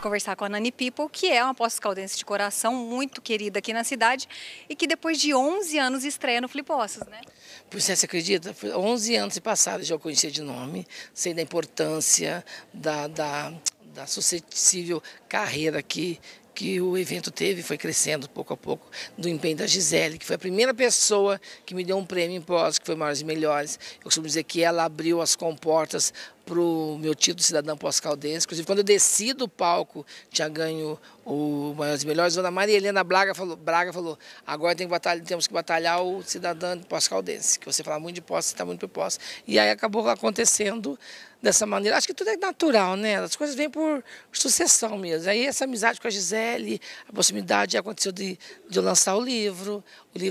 Conversar com a Nani People, que é uma pós-caldense de coração, muito querida aqui na cidade e que depois de 11 anos estreia no Flipossos, né? Pois é, você acredita? Foi 11 anos passados já eu conhecia de nome, sei da importância da sucessível carreira que o evento teve, foi crescendo pouco a pouco, do empenho da Gisele, que foi a primeira pessoa que me deu um prêmio em pós, que foi Maiores e Melhores. Eu costumo dizer que ela abriu as comportas para o meu título de cidadã pós-caldense. Inclusive, quando eu desci do palco, tinha ganho o Maiores e Melhores, a dona Maria Helena Braga falou, agora temos que batalhar o cidadã pós-caldense, que você fala muito de posse, você está muito por posse. E aí acabou acontecendo dessa maneira. Acho que tudo é natural, né? As coisas vêm por sucessão mesmo. Aí essa amizade com a Gisele, a possibilidade aconteceu de eu lançar o livro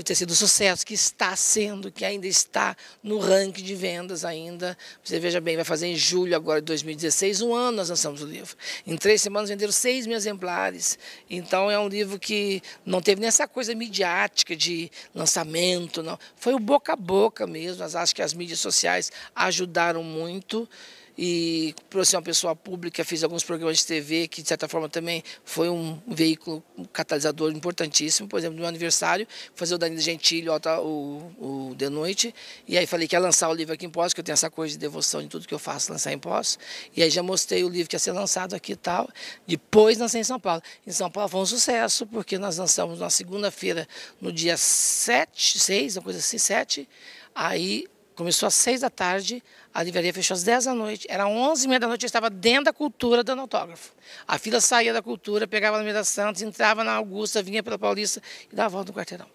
ter sido um sucesso, que está sendo, que ainda está no ranking de vendas ainda. Você veja bem, vai fazer em julho agora de 2016, um ano nós lançamos o livro. Em 3 semanas venderam 6 mil exemplares. Então é um livro que não teve nessa coisa midiática de lançamento, não. Foi o boca a boca mesmo. Mas acho que as mídias sociais ajudaram muito. E, por ser uma pessoa pública, fiz alguns programas de TV que, de certa forma, também foi um veículo, um catalisador importantíssimo. Por exemplo, no meu aniversário, fazer o Danilo Gentili, o De Noite. E aí falei que ia lançar o livro aqui em Poços, que eu tenho essa coisa de devoção de tudo que eu faço, lançar em Poços. E aí já mostrei o livro que ia ser lançado aqui e tal. Depois lancei em São Paulo. Em São Paulo foi um sucesso, porque nós lançamos na segunda-feira, no dia 6, uma coisa assim, 7. Aí começou às 6 da tarde, a livraria fechou às 10 da noite. Era 11h30 da noite, eu estava dentro da Cultura dando autógrafo. A fila saía da Cultura, pegava na Avenida Santos, entrava na Augusta, vinha pela Paulista e dava a volta no quarteirão.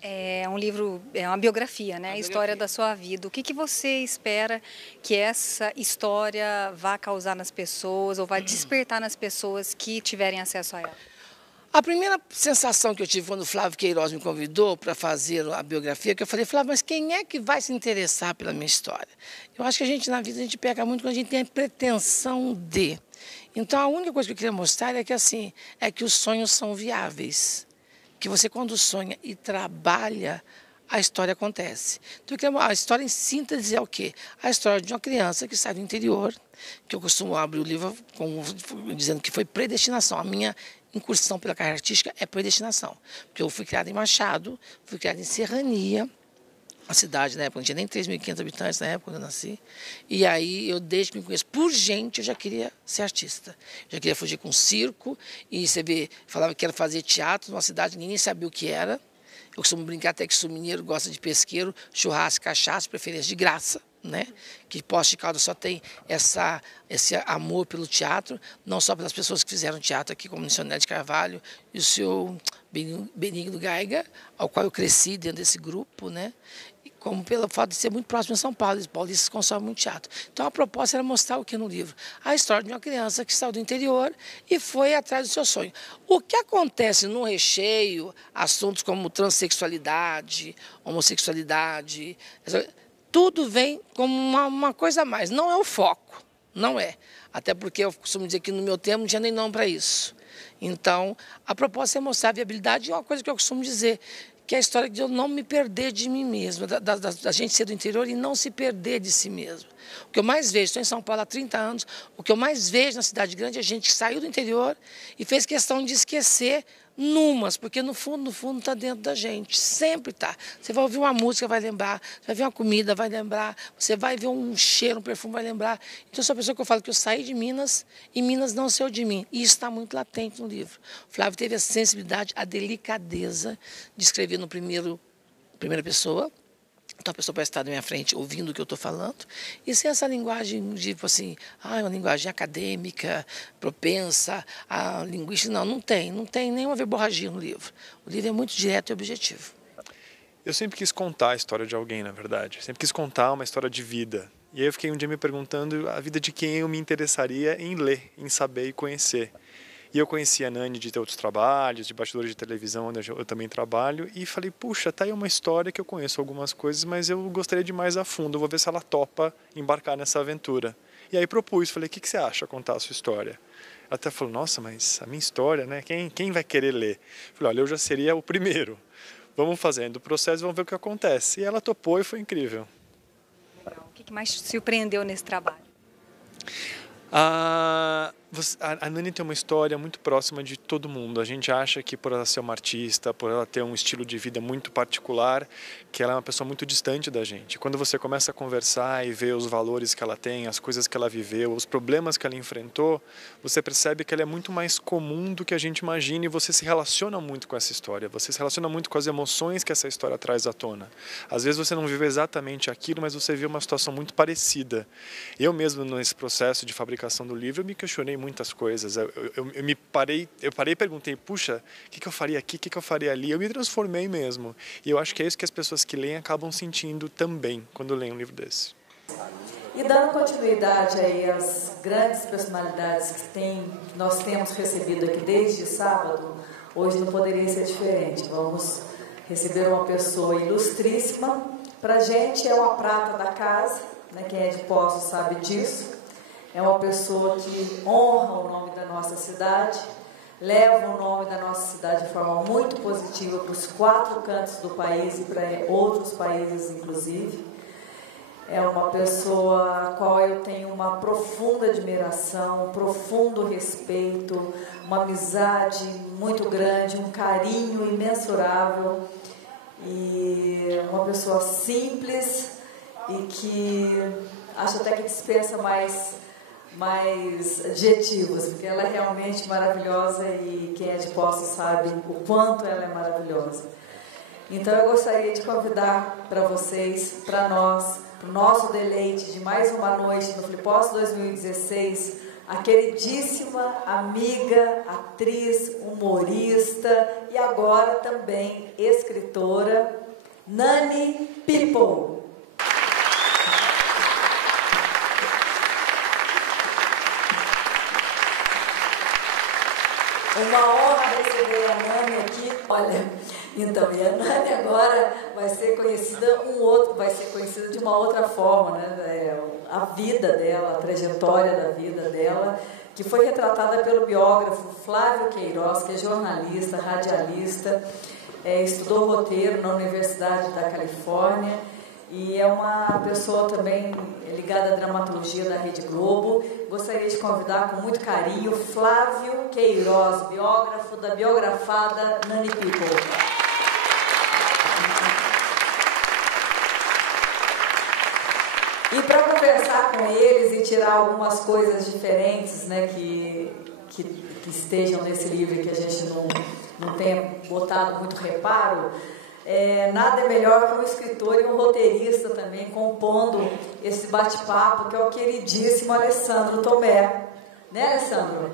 É um livro, é uma biografia, né? A história da sua vida. O que você espera que essa história vá causar nas pessoas ou vai despertar nas pessoas que tiverem acesso a ela? A primeira sensação que eu tive quando o Flávio Queiroz me convidou para fazer a biografia, que eu falei, Flávio, mas quem é que vai se interessar pela minha história? Eu acho que a gente, na vida, a gente pega muito quando a gente tem a pretensão de. Então, a única coisa que eu queria mostrar é que, assim, é que os sonhos são viáveis. Que você, quando sonha e trabalha, a história acontece. Então, a história em síntese é o quê? A história de uma criança que sai do interior, que eu costumo abrir o livro dizendo que foi predestinação. A minha incursão pela carreira artística é predestinação. Porque eu fui criada em Machado, fui criada em Serrania, a cidade na época, não tinha nem 3.500 habitantes na época quando eu nasci. E aí, eu desde que me conheço por gente, eu já queria ser artista. Já queria fugir com circo, e você vê, falava que era fazer teatro numa cidade que ninguém sabia o que era. Eu costumo brincar até que se o mineiro gosta de pesqueiro, churrasco, cachaça, preferência de graça, né? Que Poços de Caldas só tem esse amor pelo teatro, não só pelas pessoas que fizeram teatro aqui, como o Missionário de Carvalho e o senhor Benigno Gaiga, ao qual eu cresci dentro desse grupo, né? E como pelo fato de ser muito próximo de São Paulo, os paulistas consomem muito teatro. Então a proposta era mostrar o que no livro? A história de uma criança que saiu do interior e foi atrás do seu sonho. O que acontece no recheio, assuntos como transexualidade, homossexualidade, tudo vem como uma coisa a mais, não é o foco, não é. Até porque eu costumo dizer que no meu tempo não tinha nem nome para isso. Então, a proposta é mostrar a viabilidade e uma coisa que eu costumo dizer, que é a história de eu não me perder de mim mesmo, da gente ser do interior e não se perder de si mesmo. O que eu mais vejo, estou em São Paulo há 30 anos, o que eu mais vejo na cidade grande é gente que saiu do interior e fez questão de esquecer porque no fundo está dentro da gente, sempre está. Você vai ouvir uma música, vai lembrar, você vai ver uma comida, vai lembrar, você vai ver um cheiro, um perfume, vai lembrar. Então, eu sou a pessoa que eu falo que eu saí de Minas e Minas não saiu de mim. E isso está muito latente no livro. O Flávio teve a sensibilidade, a delicadeza de escrever no primeira pessoa. Então a pessoa pode estar na minha frente ouvindo o que eu estou falando, e sem essa linguagem, tipo assim, uma linguagem acadêmica, propensa a linguística. Não tem nenhuma verborragia no livro. O livro é muito direto e objetivo. Eu sempre quis contar a história de alguém, na verdade. Sempre quis contar uma história de vida. E aí eu fiquei um dia me perguntando a vida de quem eu me interessaria em ler, em saber e conhecer. E eu conheci a Nani de outros trabalhos, de bastidores de televisão, onde eu também trabalho, e falei, puxa, tá aí uma história que eu conheço algumas coisas, mas eu gostaria de ir mais a fundo, eu vou ver se ela topa embarcar nessa aventura. E aí propus, falei, o que você acha contar a sua história? Ela até falou, nossa, mas a minha história, né? Quem vai querer ler? Eu falei, olha, eu já seria o primeiro. Vamos fazendo o processo e vamos ver o que acontece. E ela topou e foi incrível. O que mais te surpreendeu nesse trabalho? A Nani tem uma história muito próxima de todo mundo. A gente acha que por ela ser uma artista, por ela ter um estilo de vida muito particular, que ela é uma pessoa muito distante da gente. Quando você começa a conversar e ver os valores que ela tem, as coisas que ela viveu, os problemas que ela enfrentou, você percebe que ela é muito mais comum do que a gente imagina e você se relaciona muito com essa história. Você se relaciona muito com as emoções que essa história traz à tona. Às vezes você não vive exatamente aquilo, mas você viu uma situação muito parecida. Eu mesmo, nesse processo de fabricação do livro, eu me questionei muitas coisas. Eu parei e perguntei, puxa, o que eu faria aqui, o que eu faria ali? Eu me transformei mesmo. E eu acho que é isso que as pessoas que leem acabam sentindo também quando leem um livro desse. E dando continuidade aí às grandes personalidades que nós temos recebido aqui desde sábado, hoje não poderia ser diferente. Vamos receber uma pessoa ilustríssima. Para a gente é uma prata da casa, né? Quem é de Poços sabe disso. É uma pessoa que honra o nome da nossa cidade, leva o nome da nossa cidade de forma muito positiva para os 4 cantos do país e para outros países, inclusive. É uma pessoa a qual eu tenho uma profunda admiração, um profundo respeito, uma amizade muito grande, um carinho imensurável. E uma pessoa simples e que acho até que dispensa mais adjetivos, porque ela é realmente maravilhosa e quem é de Poços sabe o quanto ela é maravilhosa. Então eu gostaria de convidar para vocês, para nós, para o nosso deleite de mais uma noite no Flippost 2016, a queridíssima amiga, atriz, humorista e agora também escritora, Nani People. Uma honra receber a Nani aqui. Olha, então, e a Nani agora vai ser conhecida de uma outra forma, né? A vida dela, a trajetória da vida dela, que foi retratada pelo biógrafo Flávio Queiroz, que é jornalista, radialista, estudou roteiro na Universidade da Califórnia e é uma pessoa também ligada à dramaturgia da Rede Globo. Gostaria de convidar com muito carinho Flávio Queiroz, biógrafo da biografada Nani People. E para conversar com eles e tirar algumas coisas diferentes, né, que estejam nesse livro que a gente não tenha botado muito reparo, nada é melhor que um escritor e um roteirista também compondo esse bate-papo, que é o queridíssimo Alessandro Tomé. Né, Alessandro?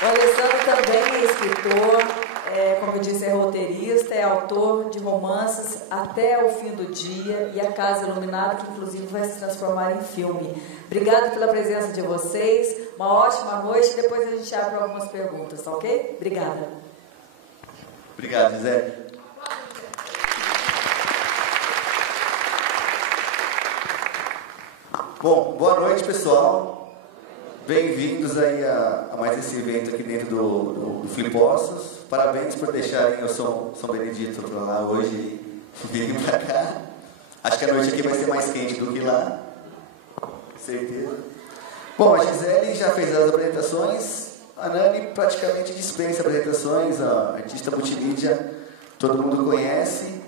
O Alessandro também é escritor, como eu disse, é roteirista, é autor de romances Até o Fim do Dia e A Casa Iluminada, que inclusive vai se transformar em filme. Obrigada pela presença de vocês, uma ótima noite, depois a gente abre algumas perguntas, tá ok? Obrigada. Obrigado, José. Bom, boa noite, pessoal. Bem-vindos aí a mais esse evento aqui dentro do Flippost. Parabéns por deixarem o São Benedito para lá hoje e virem para cá. Acho que a noite aqui vai ser mais quente do que lá. Certeza. Bom, a Gisele já fez as apresentações. A Nani praticamente dispensa apresentações. A artista multimídia, todo mundo conhece.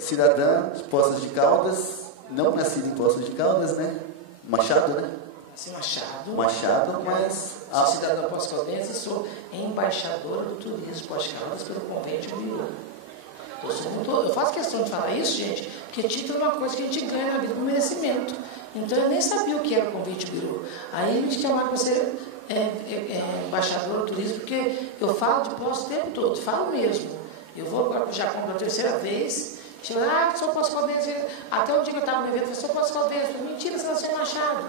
Cidadã de Poços de Caldas. Não nascida em Poços de Caldas, né? Machado, né? Machado, mas... Sou cidadã pós-caldense e sou embaixadora do turismo pós-caldas pelo Convênio Biru. Eu faço questão de falar isso, gente, porque título é uma coisa que a gente ganha na vida por merecimento. Então eu nem sabia o que era o Convênio Biru. Aí a gente chamaram para ser embaixadora do turismo, porque eu falo de Poços o tempo todo, falo mesmo. Eu vou agora para o Japão pela 3ª vez, chego lá, sou pós-caldense. Até o dia que eu estava no evento, eu falei, sou pós-caldense. Mentira, você nasceu em Machado.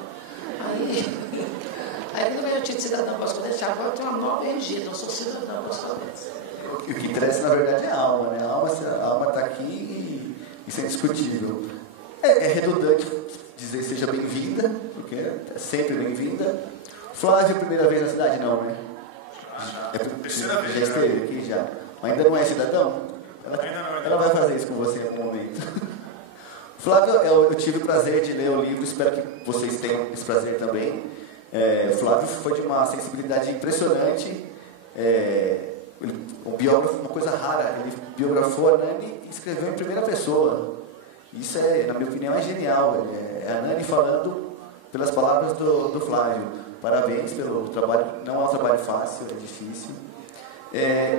Aí quando eu tinha de cidadão pós-caldense, agora eu tenho uma nova RG, então eu sou cidadão pós-caldense. O que interessa, na verdade, é a alma, né? A alma está aqui e isso é indiscutível. redundante dizer seja bem-vinda, porque é sempre bem-vinda. Flávia, primeira vez na cidade não, né? É a terceira vez. Já esteve aqui já. Mas ainda não é cidadão? Ela vai fazer isso com você em algum momento. Flávio, eu tive o prazer de ler o livro, espero que vocês tenham esse prazer também. Flávio foi de uma sensibilidade impressionante. Um biógrafo, uma coisa rara, ele biografou a Nani e escreveu em primeira pessoa. Isso, na minha opinião, é genial. É a Nani falando pelas palavras do Flávio. Parabéns pelo trabalho, não é um trabalho fácil, é difícil.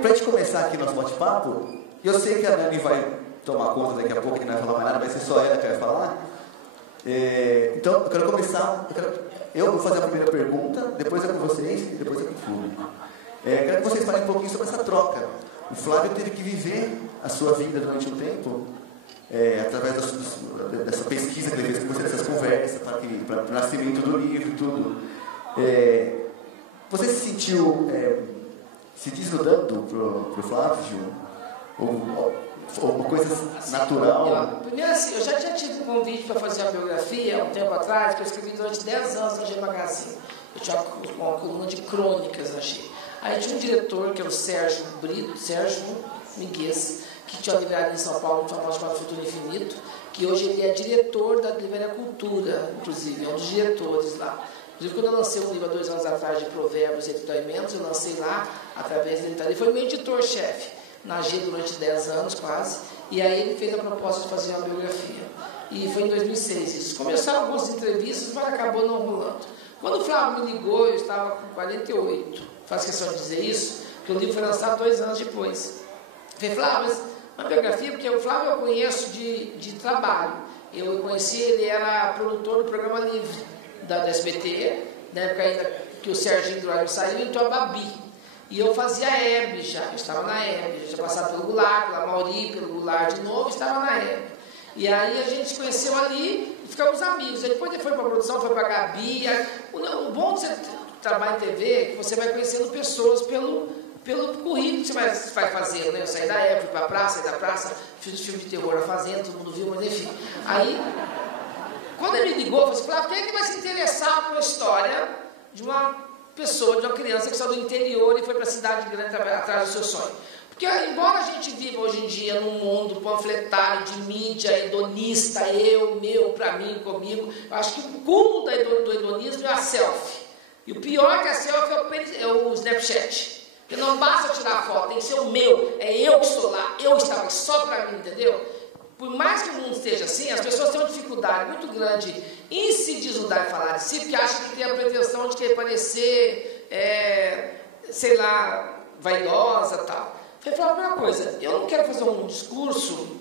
Para a gente começar aqui nosso bate-papo, eu sei que a Nani vai tomar conta daqui a pouco, que não vai falar mais nada, vai ser só ela que vai falar. Então, eu quero começar, eu vou fazer a primeira pergunta, depois é com vocês e depois é com o público. Quero que vocês falem um pouquinho sobre essa troca. O Flávio teve que viver a sua vida durante um tempo, através dessa pesquisa que ele fez com você, dessas conversas, para o nascimento do livro e tudo. Você se sentiu se desnudando para o Flávio? Ou uma coisa natural? Primeiro assim, eu já tinha tido um convite para fazer uma biografia há um tempo atrás, que eu escrevi durante 10 anos na G Magazine. Eu tinha uma coluna de crônicas na G. Aí tinha um diretor, que era o Sérgio Miguez, que tinha uma livraria em São Paulo, chamada Futuro Infinito, que hoje ele é diretor da Livraria Cultura, inclusive, é um dos diretores lá. Inclusive, quando eu lancei um livro há 2 anos atrás de provérbios e editamentos, eu lancei lá, através dele. Ele foi meu editor-chefe na G durante 10 anos, quase, e aí ele fez a proposta de fazer uma biografia. E foi em 2006 isso. Começaram algumas entrevistas, mas acabou não rolando. Quando o Flávio me ligou, eu estava com 48. Faço questão de dizer isso, porque o livro foi lançado 2 anos depois. Eu falei, Flávio, mas uma biografia, porque o Flávio eu conheço de trabalho. Eu conheci, ele era produtor do programa Livre, da SBT, na época ainda que o Serginho Duarte saiu, então a Babi. E eu fazia a Hebe já, eu estava na Hebe, já tinha passado pelo Goulart, pela Mauri, pelo Goulart de novo, estava na Hebe. E aí a gente se conheceu ali e ficamos amigos. Aí depois ele foi para a produção, foi para a Gabi. O bom de você trabalhar em TV é que você vai conhecendo pessoas pelo currículo que você vai fazer, né? Eu saí da Hebe, fui para a praça, saí da praça, fiz um filme de terror na Fazenda, todo mundo viu, mas enfim. Aí, quando ele me ligou, eu falei, quem é que vai se interessar por uma história de uma pessoa, de uma criança que saiu do interior e foi para a cidade grande atrás do seu sonho? Porque, embora a gente viva hoje em dia num mundo panfletário, de mídia, hedonista, meu, para mim, comigo, eu acho que o cúmulo do hedonismo é a selfie. E o pior que a selfie é o Snapchat. Porque não basta tirar foto, tem que ser o meu, é eu que estou lá, eu estava aqui só para mim, entendeu? Por mais que o mundo esteja assim, as pessoas têm uma dificuldade muito grande em se desnudar e falar de si, porque acham que tem a pretensão de querer parecer, sei lá, vaidosa e tal. Eu falei, a primeira coisa, eu não quero fazer um discurso,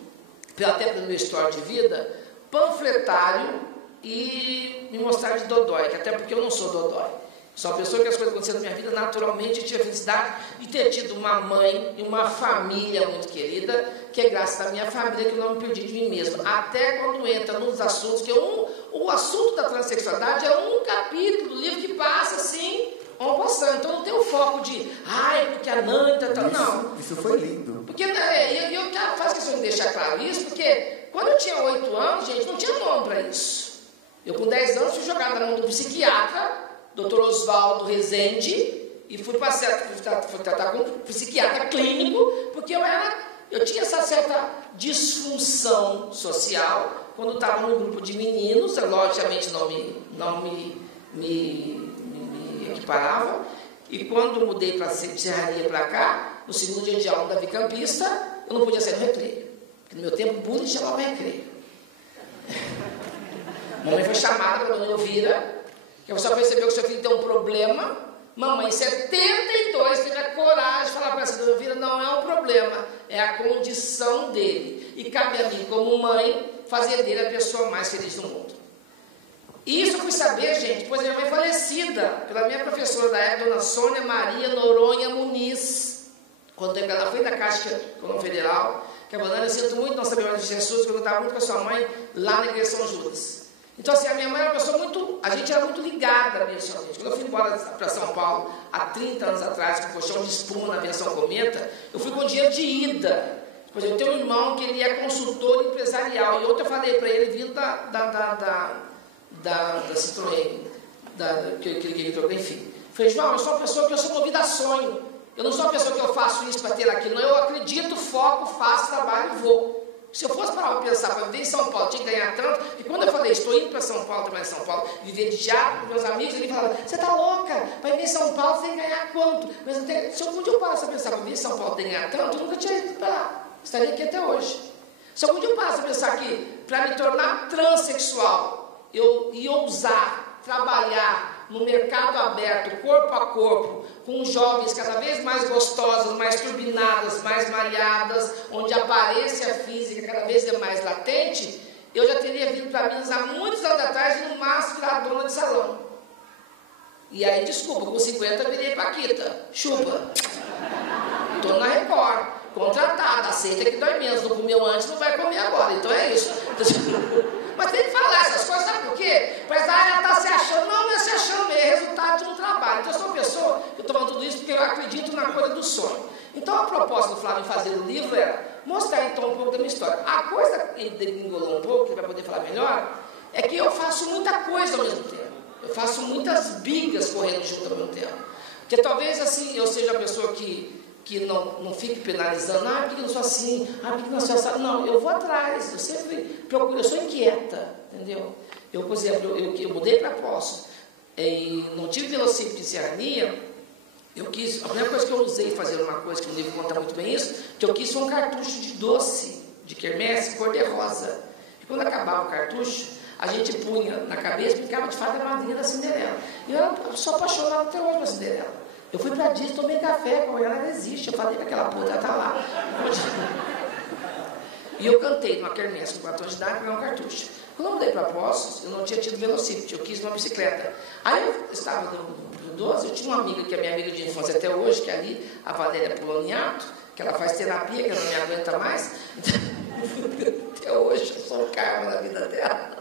até pela minha história de vida, panfletário e me mostrar de dodói, que até porque eu não sou dodói. Sou uma pessoa que as coisas aconteceram na minha vida naturalmente, eu tive a felicidade de ter tido uma mãe e uma família muito querida, que é graças à minha família que eu não me perdi de mim mesma. Até quando entra nos assuntos, que o assunto da transexualidade é um capítulo do livro que passa assim, então não tem o foco de, porque a Nani tá, não. Isso foi lindo. Porque eu faço questão de deixar claro isso, porque quando eu tinha 8 anos, gente, não tinha nome para isso. Eu com 10 anos fui jogada na mão do psiquiatra, Dr. Oswaldo Rezende, e fui tratar com um psiquiatra clínico, porque eu tinha essa certa disfunção social quando estava num grupo de meninos, eu logicamente não me equiparava, e quando mudei para Serraria para cá, no segundo dia de aula da Vicampista, eu não podia sair no recreio, porque no meu tempo o bullying chamava recreio. Mamãe foi chamada para a dona Elvira, que você percebeu que seu filho tem um problema. Mamãe, em 72, teve a coragem de falar para essa dona Elvira, não é um problema, é a condição dele. E cabe a mim, como mãe, fazer dele a pessoa mais feliz do mundo. E isso eu fui saber, gente, depois da minha mãe falecida, pela minha professora da época, dona Sônia Maria Noronha Muniz, quando ela foi da Caixa Econômica Federal, que a Banana, eu sinto muito não saber mais de Jesus, porque eu estava muito com a sua mãe lá na Igreja São Judas. Então, assim, a minha mãe era uma pessoa muito... A gente era muito ligada abençoadamente. Quando eu fui embora para São Paulo, há 30 anos atrás, com o colchão de espuma na aviação Cometa, eu fui com dinheiro de ida. Por exemplo, eu tenho um irmão que ele é consultor empresarial, e ontem eu falei para ele, vindo da Citroën, que ele trocou, enfim. Falei, João, eu sou uma pessoa que eu sou movida a sonho. Eu não sou uma pessoa que eu faço isso para ter aquilo, não. Eu acredito, foco, faço, trabalho e vou. Se eu fosse parar para pensar, para viver em São Paulo, tinha que ganhar tanto, e quando eu falei, estou indo para São Paulo, trabalhar em São Paulo, viver de teatro com meus amigos, ele falava, você está louca, para viver em São Paulo você tem que ganhar quanto? Mas se eu podia parar para pensar, para viver em São Paulo tem que ganhar tanto, eu nunca tinha ido para lá, estaria aqui até hoje. Se eu podia parar para pensar que, para me tornar transexual, eu ia ousar trabalhar no mercado aberto, corpo a corpo, com jovens cada vez mais gostosas, mais turbinadas, mais malhadas, onde a aparência física cada vez é mais latente, eu já teria vindo para Minas há muitos anos atrás e no máximo virar dona de salão. E aí, desculpa, com 50 virei Paquita, chupa. Estou na Record, contratada, aceita que dói menos, não comeu antes, não vai comer agora, então é isso. Mas tem que falar essas coisas, sabe por quê? Mas ela está se achando, não é se achando, é resultado de um trabalho. Então eu sou uma pessoa, eu estou falando tudo isso porque eu acredito na coisa do sonho. Então a proposta do Flávio em fazer o livro era mostrar então um pouco da minha história. A coisa que ele engolou um pouco, que ele vai poder falar melhor, é que eu faço muita coisa ao mesmo tempo. Eu faço muitas bigas correndo junto ao mesmo tempo. Porque talvez assim eu seja a pessoa que não fique penalizando, por que eu não sou assim, por que eu não sou assim? Não, eu vou atrás, eu sempre procuro, eu sou inquieta, entendeu? Eu, por exemplo, eu mudei para Poços, e não tive velocípede de serrania, a primeira coisa que eu usei fazer uma coisa, que o livro conta muito bem isso, que eu quis foi um cartucho de doce, de quermesse, cor-de-rosa. E quando acabava o cartucho, a gente punha na cabeça e ficava de fato a madrinha da Cinderela. E eu sou apaixonado até hoje pela Cinderela. Eu fui para Disney, tomei café com ela, ela existe. Eu falei que aquela puta está lá. E eu cantei numa quermesse com 4 anos de idade para ganhar um cartucho. Quando eu mudei para Poços, eu não tinha tido velocípede, eu quis uma bicicleta. Aí eu estava no 12, eu tinha uma amiga que é minha amiga de infância até hoje, que é ali, a Valéria Poloniato, que ela faz terapia, que ela não me aguenta mais. Até hoje eu sou um karma na vida dela.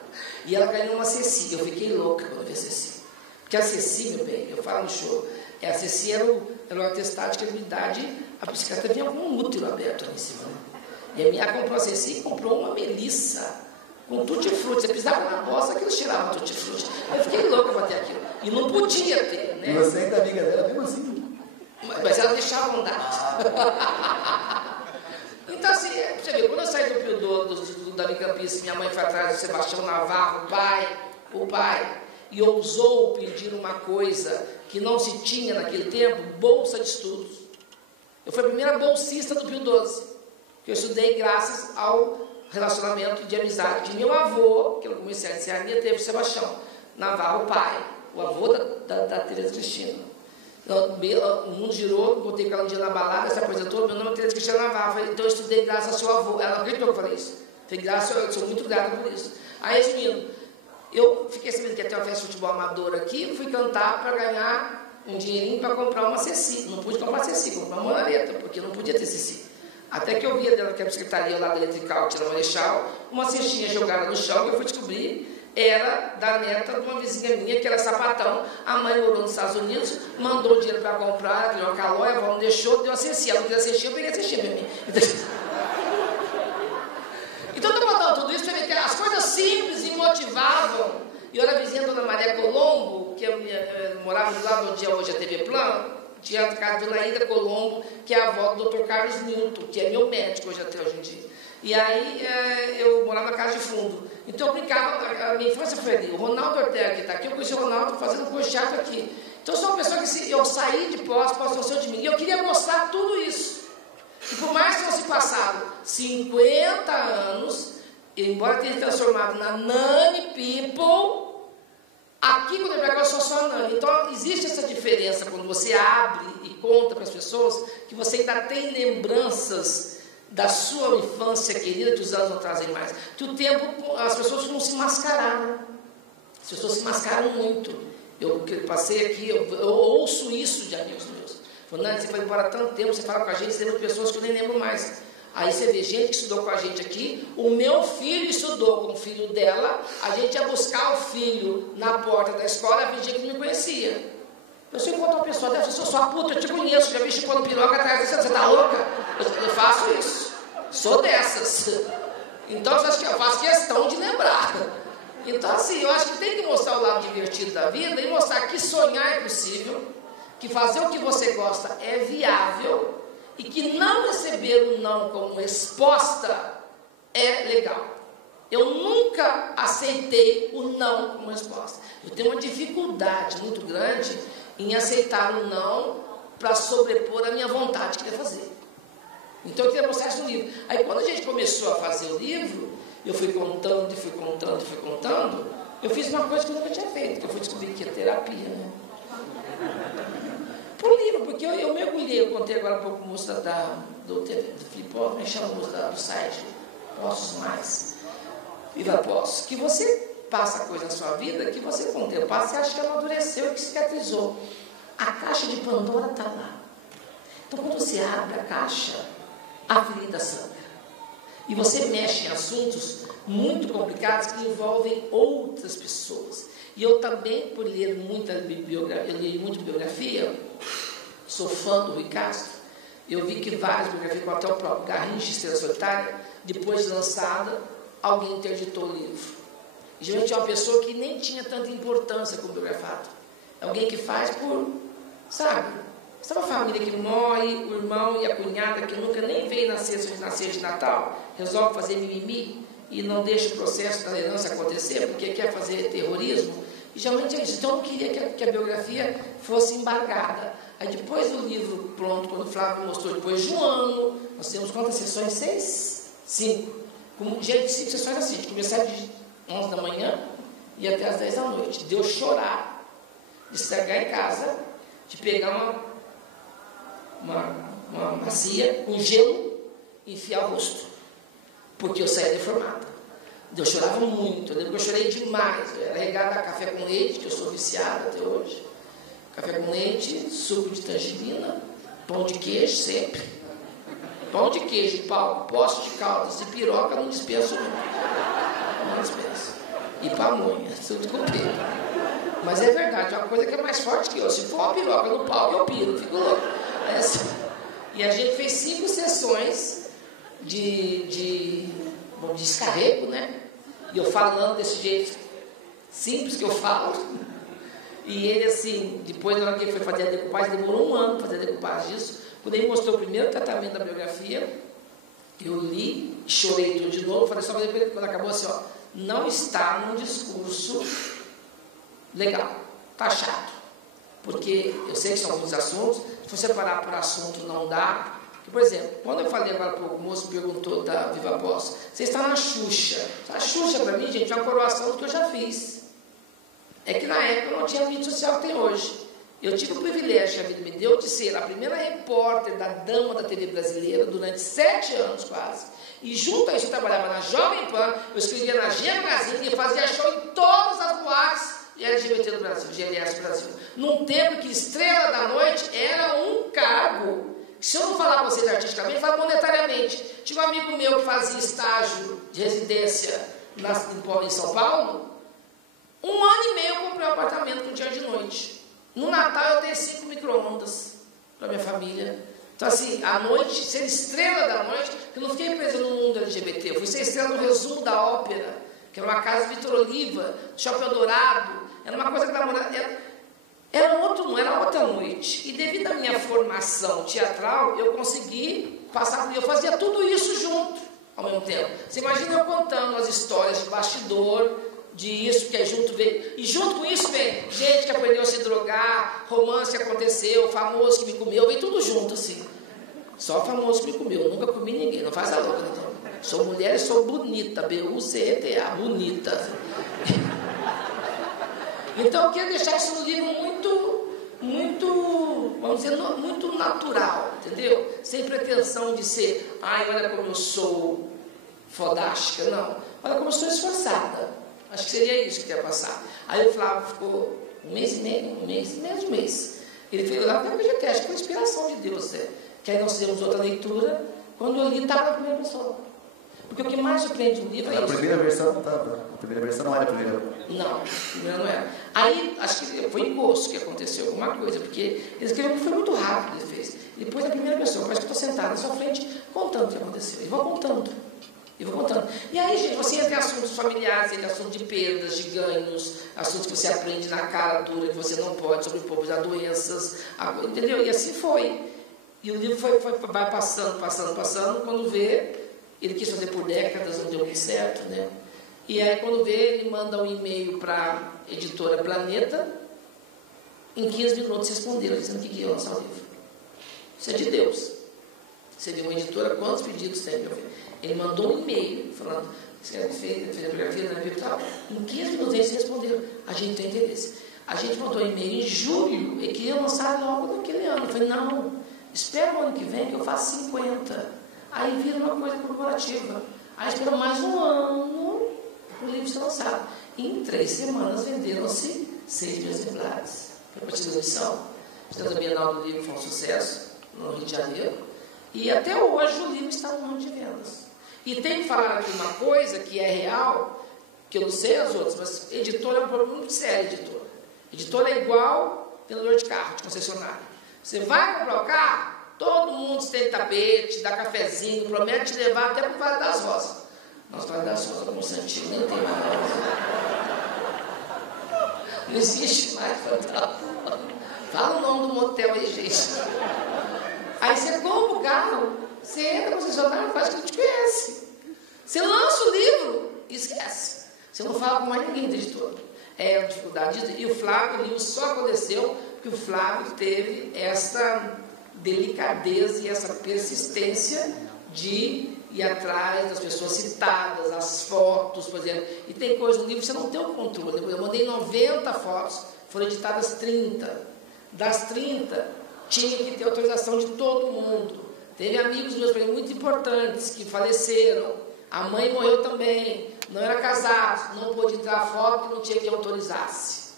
E ela caiu numa Ceci, eu fiquei louca quando vi a Ceci. Porque a Ceci, meu bem, eu falo no show, a Ceci era o atestado de credibilidade, a bicicleta vinha com um útero aberto ali em cima. Né? E a minha comprou a Ceci e comprou uma Melissa com tutti-frutti. Você pisava na bosta, aquilo cheirava tutti-frutti. Eu fiquei louca para ter aquilo. E não podia ter, né? E você ainda amiga dela mesmo assim? Mas ela deixava andar. Então, assim, você vê, quando eu saí do Pio do Davi Campista, minha mãe foi atrás do Sebastião Navarro, o pai, e ousou pedir uma coisa que não se tinha naquele tempo, bolsa de estudos. Eu fui a primeira bolsista do Pio 12, que eu estudei graças ao relacionamento de amizade de meu avô, que era comerciante de serrania, teve o Sebastião Navarro, o pai, o avô da Tereza Cristina. O mundo girou, botei com ela um dia na balada, essa coisa toda, meu nome é Tereza Cristina Navarro, então eu estudei graças ao seu avô. Ela não acreditou que eu falei isso. Falei, graças, eu sou muito grata por isso. Aí, resumindo, eu fiquei sabendo que ia ter uma festa de futebol amador aqui, fui cantar para ganhar um dinheirinho para comprar uma Ceci. Não pude comprar Ceci, comprei uma Monareta, porque não podia ter Ceci. Até que eu via dentro da secretaria lá da Eletrical, Tina Marechal, uma cestinha jogada no chão, que eu fui descobrir, era da neta de uma vizinha minha, que era sapatão. A mãe morou nos Estados Unidos, mandou dinheiro para comprar, criou uma calóia, a avó não deixou, deu a Ceci. Ela não queria Ceci, eu peguei a Ceci para mim. Então, eu estou contando tudo isso para ver que as coisas simples me motivavam. E eu era vizinha da Dona Maria Colombo, que eu morava do lado onde é hoje a TV Plan, tinha a casa da Dona Ida Colombo, que é a avó do Dr. Carlos Newton, que é meu médico até hoje em dia. E aí eu morava na casa de fundo. Então eu brincava, a minha infância foi ali. O Ronaldo Ortega que está aqui, eu conheci o Ronaldo fazendo curso de teatro aqui. Então eu sou uma pessoa que eu saí de Poços, passou de mim. E eu queria mostrar tudo isso. E por mais que fosse passado 50 anos, embora tenha transformado na Nani People, aqui quando eu pego eu sou só Nani. Então existe essa diferença quando você abre e conta para as pessoas que você ainda tem lembranças da sua infância querida, que os anos não trazem mais. Que o tempo, as pessoas não se mascararam. As pessoas se mascaram muito. Eu passei aqui, eu ouço isso de amigos meus. Falando, você foi embora há tanto tempo, você fala com a gente, você lembra de pessoas que eu nem lembro mais. Aí você vê gente que estudou com a gente aqui, o meu filho estudou com o filho dela, a gente ia buscar o filho na porta da escola, a fingia que não me conhecia. Eu só encontro uma pessoa dessa, eu sou sua puta, eu te conheço, já vi chupando piroca atrás de você, você tá louca? Eu faço isso. Sou dessas. Então, acho que eu faço questão de lembrar. Então, assim, eu acho que tem que mostrar o lado divertido da vida e mostrar que sonhar é possível, que fazer o que você gosta é viável e que não receber o não como resposta é legal. Eu nunca aceitei o não como resposta. Eu tenho uma dificuldade muito grande em aceitar o não para sobrepor a minha vontade de querer fazer. Então eu queria mostrar isso no livro. Aí quando a gente começou a fazer o livro, eu fui contando, eu fiz uma coisa que eu nunca tinha feito, que eu fui descobrir que é terapia, né? Por livro, porque eu mergulhei, eu contei agora um pouco o moço do Flipó, como é que chama o moço do site? Postos Mais. Viva Postos. Que você passa coisa na sua vida, que você com o tempo passa, você acha que amadureceu, que cicatrizou. A caixa de Pandora está lá. Então quando você abre a caixa, a ferida sangra. E você mexe em assuntos muito complicados que envolvem outras pessoas. E eu também, por ler muita biografia, sou fã do Rui Castro, eu vi que várias biografias, como até o próprio Garrincha, Estrela Solitária, depois de lançada, alguém interditou o livro. E geralmente é uma pessoa que nem tinha tanta importância como biografado. É alguém que faz por, sabe? Essa é uma família que morre, o irmão e a cunhada que nunca nem veio nascer de Natal, resolve fazer mimimi e não deixa o processo da herança acontecer porque quer fazer terrorismo. E geralmente é isso. Então eu não queria que a biografia fosse embargada. Aí depois do livro pronto, quando o Flávio mostrou, depois de um ano, nós temos quantas sessões? 6? 5. Gente, 5 sessões assim, de começar de 11 da manhã e até às 10 da noite. De eu chorar, de estragar em casa, de pegar uma bacia com gelo e enfiar o rosto, porque eu saía deformada. Eu chorava muito, eu lembro que eu chorei demais. Eu era regada a café com leite, que eu sou viciada até hoje. Café com leite, suco de tangerina, pão de queijo sempre. Pão de queijo, pau, poste de caldas e piroca não dispenso nunca. Não dispenso. E pamonha, tudo com piro. Mas é verdade, é uma coisa que é mais forte que eu. Se for uma piroca no pau, eu piro, fico louco. E a gente fez 5 sessões de descarrego, né? E eu falando desse jeito simples que eu falo. E ele, assim, depois na hora que ele foi fazer a decupagem, demorou 1 ano para fazer a decupagem disso. Quando ele mostrou o primeiro tratamento da biografia, eu li, chorei tudo de novo, falei só para ele, quando acabou assim, ó, não está num discurso legal, tá chato. Porque eu sei que são muitos assuntos, se você parar por assunto não dá. Por exemplo, quando eu falei agora para o moço perguntou da Viva Voz, você está na Xuxa. A Xuxa para mim, gente, é uma coroação do que eu já fiz. É que na época eu não tinha mídia social que tem hoje. Eu tive o privilégio que a vida me deu de ser a primeira repórter da Dama da TV brasileira durante 7 anos quase. E junto a isso eu trabalhava na Jovem Pan, eu escrevia na G Magazine e fazia show em todas as boates LGBT do Brasil, GLS do Brasil. Num tempo que Estrela da Noite era um cargo. Se eu não falar com vocês artisticamente, falo monetariamente. Tinha um amigo meu que fazia estágio de residência em São Paulo. 1 ano e meio eu comprei um apartamento com dia de noite. No Natal eu dei 5 micro-ondas para minha família. Então assim, à noite, ser estrela da noite, eu não fiquei presa no mundo LGBT. Eu fui ser estrela no resumo da ópera, que era uma casa Vitor Oliva, Shopping Dourado. Era uma coisa que era outra noite. E devido à minha formação teatral, eu consegui passar, eu fazia tudo isso junto, ao mesmo tempo. Você imagina eu contando as histórias de bastidor, de isso que é junto, e junto com isso vem gente que aprendeu a se drogar, romance que aconteceu, famoso que me comeu, vem tudo junto assim. Só famoso que me comeu, eu nunca comi ninguém, não faz a louca, então. Sou mulher e sou bonita, B-U-C-E-T-A, bonita. Então eu queria deixar isso no livro muito, vamos dizer, muito natural, entendeu? Sem pretensão de ser, ai, olha como eu sou fodástica, não. Olha como eu sou esforçada. Acho que seria isso que ia passar. Aí o Flávio ficou um mês e meio. Ele fez lá no VGT, acho que foi inspiração de Deus, né? Que aí nós fizemos outra leitura. Quando eu li, estava na primeira pessoa. Porque o que mais surpreende no livro é isso. A primeira versão não estava. A primeira versão não era a primeira. Não, a primeira não era. Aí, acho que foi em gosto que aconteceu alguma coisa, porque ele escreveu que foi muito rápido, ele fez. E depois, a primeira pessoa, parece que eu estou sentada na sua frente, contando o que aconteceu. E vou contando. E aí, gente, você entra em assuntos familiares, entra em assuntos de perdas, de ganhos, assuntos que você aprende na cara dura, que você não pode, sobre o povo, das doenças, entendeu? E assim foi. E o livro vai passando, quando vê, ele quis fazer por décadas, não deu muito certo, né? E aí, quando vê, ele manda um e-mail para a editora Planeta, em 15 minutos responderam, dizendo que ia lançar o livro. Isso é de Deus. Você viu uma editora, quantos pedidos tem, meu filho? Ele mandou um e-mail falando, fez a biografia da Bíblia e tal. Em 15 minutos eles responderam, a gente tem interesse. A gente mandou um e-mail em julho e queria lançar logo naquele ano. Eu falei, não, espera o ano que vem que eu faço 50. Aí vira uma coisa corporativa. Aí espera mais um ano o livro ser lançado. E em 3 semanas venderam-se 6 mil exemplares. Foi para a distribuição. A Bienal do Livro foi um sucesso no Rio de Janeiro. E até hoje o livro está no monte de vendas. E tem que falar aqui uma coisa que é real, que eu não sei as outras, mas editora é um problema muito sério, editora. Editora é igual vendedor de carro, de concessionário. Você vai comprar o carro, todo mundo tem tapete, dá cafezinho, promete te levar até para o Vale das Rosas. Nossa, o Vale das Rosas é um santinho, nem tem mais. Não existe mais fantasma. Fala o nome do motel aí, gente. Aí você compra o carro, você entra no concessionário, faz que não te conhece. Você lança o livro e esquece. Você não fala com mais ninguém da editora. É a dificuldade disso. E o Flávio, o livro só aconteceu porque o Flávio teve essa delicadeza e essa persistência de ir atrás das pessoas citadas, as fotos, por exemplo. E tem coisa no livro que você não tem o controle. Eu mandei 90 fotos, foram editadas 30. Das 30, tinha que ter autorização de todo mundo. Teve amigos meus muito importantes que faleceram. A mãe morreu também. Não era casado, não pôde entrar a foto e não tinha que autorizasse.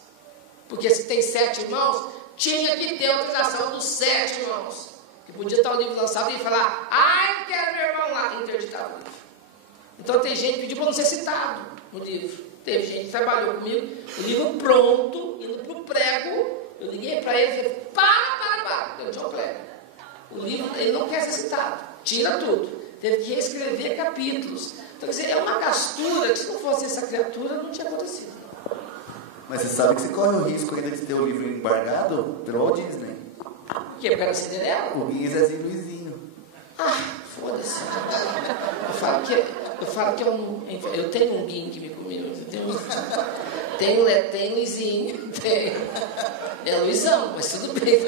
Porque se tem 7 irmãos, tinha que ter autorização dos 7 irmãos. Que podia estar o livro lançado e falar, eu quero meu irmão lá, e interditar o livro. Então tem gente que pediu para não ser citado no livro. Teve gente que trabalhou comigo, o livro pronto, indo para o prego. Eu liguei para ele e falei, para, eu tinha um prego. O livro, ele não quer ser citado, tira tudo. Teve que reescrever capítulos. Então, quer dizer, é uma gastura que se não fosse essa criatura, não tinha acontecido. Mas você sabe que você corre o risco ainda de ter o livro embargado pelo Walt Disney. O que? O cara Cinderela? O Guinho e Zezinho Luizinho. Foda-se. Eu falo que eu tenho um Guinho que me comeu. Tem Luizinho, tem. É Luizão, mas tudo bem.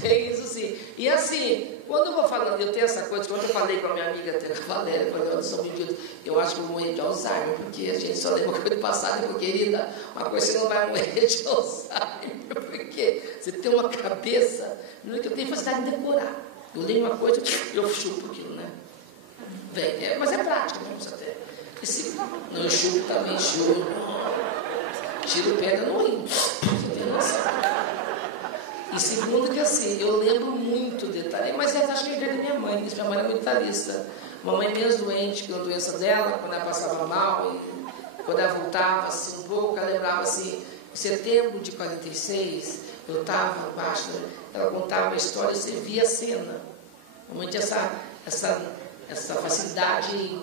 Tem isso sim. E assim, quando eu vou falando, eu tenho essa coisa, quando eu falei com a minha amiga Valéria, quando eu sou medido, eu acho que eu vou morrer de Alzheimer, porque a gente só lembra coisa do passado, meu querida, uma coisa você não vai morrer de Alzheimer, porque você tem uma cabeça, não é que eu tenho facilidade de decorar. Eu leio uma coisa, eu chupo aquilo, né? Mas é prática mesmo, isso até. Não, eu chupo também, chupo. Tiro pedra no rim. Você tem noção. E segundo que assim, eu lembro muito detalhe, mas eu acho que é da minha mãe, porque minha mãe era muito detalhista. Mamãe mesmo doente, pela doença dela, quando ela passava mal, e quando ela voltava assim, um pouco, ela lembrava assim, em setembro de 46, eu estava embaixo, ela contava a história e você via a cena. Mamãe tinha essa facilidade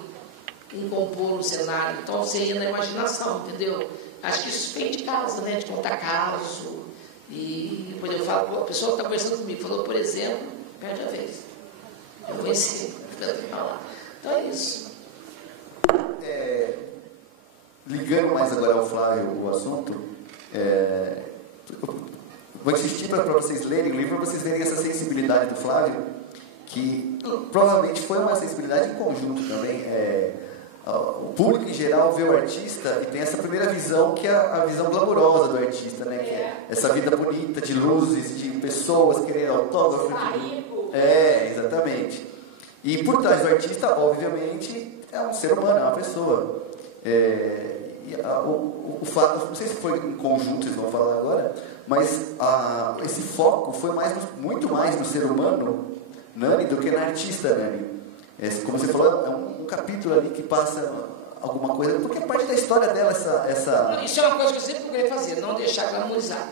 em compor o cenário, então você ia na imaginação, entendeu? Acho que isso vem de casa, né? De contar caso. E depois eu falo, a pessoa que está conversando comigo falou, por exemplo, perde a vez. Eu vou ensinar, então é isso. Ligando mais agora ao Flávio o assunto, vou insistir para vocês lerem o livro, para vocês verem essa sensibilidade do Flávio, que provavelmente foi uma sensibilidade em conjunto também. O público em geral vê o artista e tem essa primeira visão, que é a visão glamourosa do artista, né? Que é essa vida bonita, de luzes, de pessoas querendo autógrafo. Exatamente. E por trás do artista, obviamente, é um ser humano, é uma pessoa. O fato, não sei se foi em conjunto, vocês vão falar agora, mas esse foco foi muito mais no ser humano, Nani, do que na artista, Nani. Como você falou, é um capítulo ali que passa alguma coisa, porque é parte da história dela essa... Isso é uma coisa que eu sempre procurei fazer, não deixar glamorizar.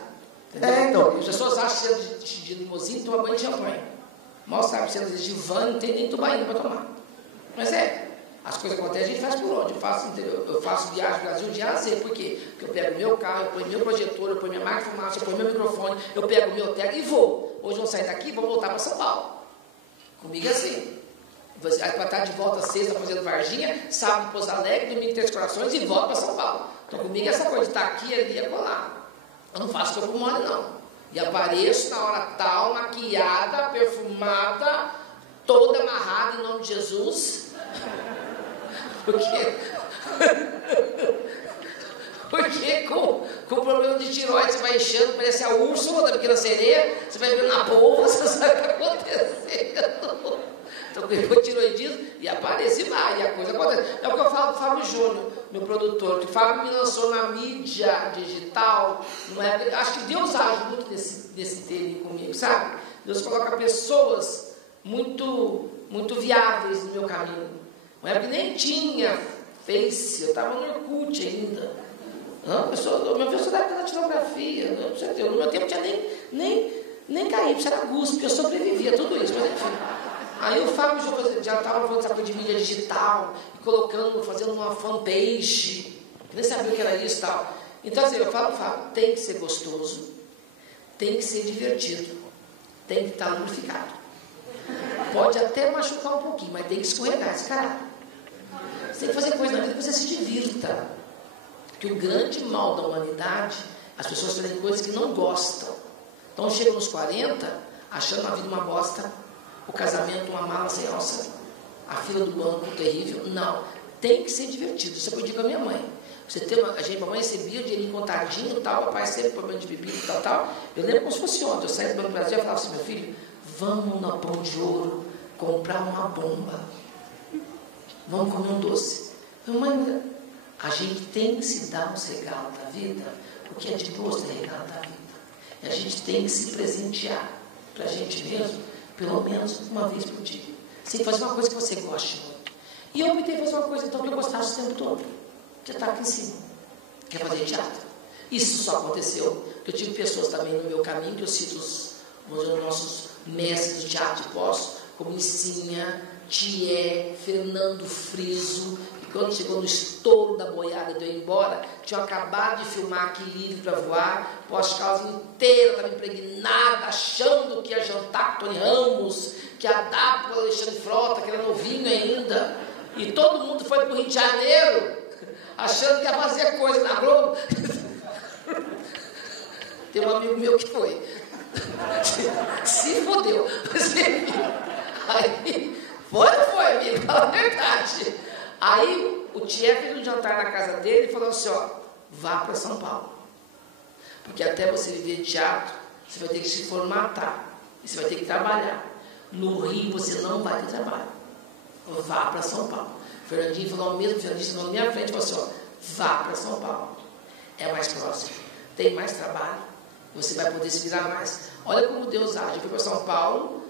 Então. As pessoas acham que de limousine toma banho de champanhe. Mal sabe, se elas de van, não tem nem tubaína para tomar. Mas as coisas acontecem, a gente faz por onde? Eu faço viagem no Brasil de A a Z, por quê? Porque eu pego meu carro, eu ponho meu projetor, eu ponho minha máquina de fumaça, eu ponho meu microfone, eu pego meu hotel e vou. Hoje eu vou sair daqui e vou voltar para São Paulo. Comigo é assim. Aí para estar de volta sexta fazendo Varginha, sábado em Pouso Alegre, domingo Três Corações e volto para São Paulo. Então comigo essa coisa de estar aqui, ali e acolá. Eu não faço corpo mole, não. E apareço na hora tal, maquiada, perfumada, toda amarrada em nome de Jesus. Porque com o problema de tiroide, você vai enchendo, parece a Úrsula da Pequena Sereia, você vai vendo na polva, você sabe o que está acontecendo. Então, eu tiroidismo e aparece e vai, e a coisa acontece. É o que eu falo do Fábio Júnior, meu produtor, que o Fábio me lançou na mídia digital. Não é, acho que Deus age muito nesse tema comigo, sabe? Deus coloca pessoas muito, muito viáveis no meu caminho. Não é porque nem tinha Face, eu estava no Orkut ainda. Não, o meu professor da época da datilografia, no meu tempo não tinha nem caído, isso era gosto, porque eu sobrevivia a tudo isso, mas enfim. Aí o Fábio já estava falando essa coisa de mídia digital, fazendo uma fanpage, nem sabia o que era isso e tal. Então assim, eu falo, Fábio, tem que ser gostoso, tem que ser divertido, tem que estar lubrificado. Pode até machucar um pouquinho, mas tem que escorregar esse cara. Você tem que fazer coisa na vida que você se divirta. Porque o grande mal da humanidade, as pessoas fazem coisas que não gostam. Então chegam nos 40, achando a vida uma bosta, o casamento uma mala sem alça, a fila do banco terrível. Não, tem que ser divertido. Isso eu aprendi com a minha mãe. A mamãe recebia o dinheiro contadinho, tal, papai sempre problema de bebida, tal. Eu lembro como se fosse ontem. Eu saí do Banco do Brasil e falava assim, meu filho, vamos na Pão de Ouro comprar uma bomba. Vamos comer um doce. Mãe, a gente tem que se dar uns regalos da vida, porque é de gosto é regalo da vida. E a gente tem que se presentear para a gente mesmo, pelo menos uma vez por dia. Você tem que fazer uma coisa que você goste muito. E eu optei fazer uma coisa então que eu gostasse o tempo todo, que é estar aqui em cima, que é fazer teatro. Isso só aconteceu, porque eu tive pessoas também no meu caminho, que eu cito os nossos mestres do teatro de Poços, como Nissinha, Thier, Fernando Friso, que quando chegou no estouro da boiada de eu ir embora, tinham acabado de filmar Aqui Livre para Voar, pós-causa inteira estava impregnada, achando que ia jantar com Tony Ramos, que ia dar para o Alexandre Frota, que era novinho ainda, e todo mundo foi para o Rio de Janeiro, achando que ia fazer coisa na Globo. Tem um amigo meu que foi. Se fodeu. Aí, foi ou não foi, amigo? Fala a verdade. Aí, o Thier fez um jantar na casa dele e falou assim, ó, vá para São Paulo. Porque até você viver teatro, você vai ter que se formatar. E você vai ter que trabalhar. No Rio, você não vai ter trabalho. Vá para São Paulo. Fernandinho falou o mesmo, Fernandinho falou na minha frente, falou assim, ó, vá para São Paulo. É mais próximo. Tem mais trabalho. Você vai poder se virar mais. Olha como Deus age. Eu fui para São Paulo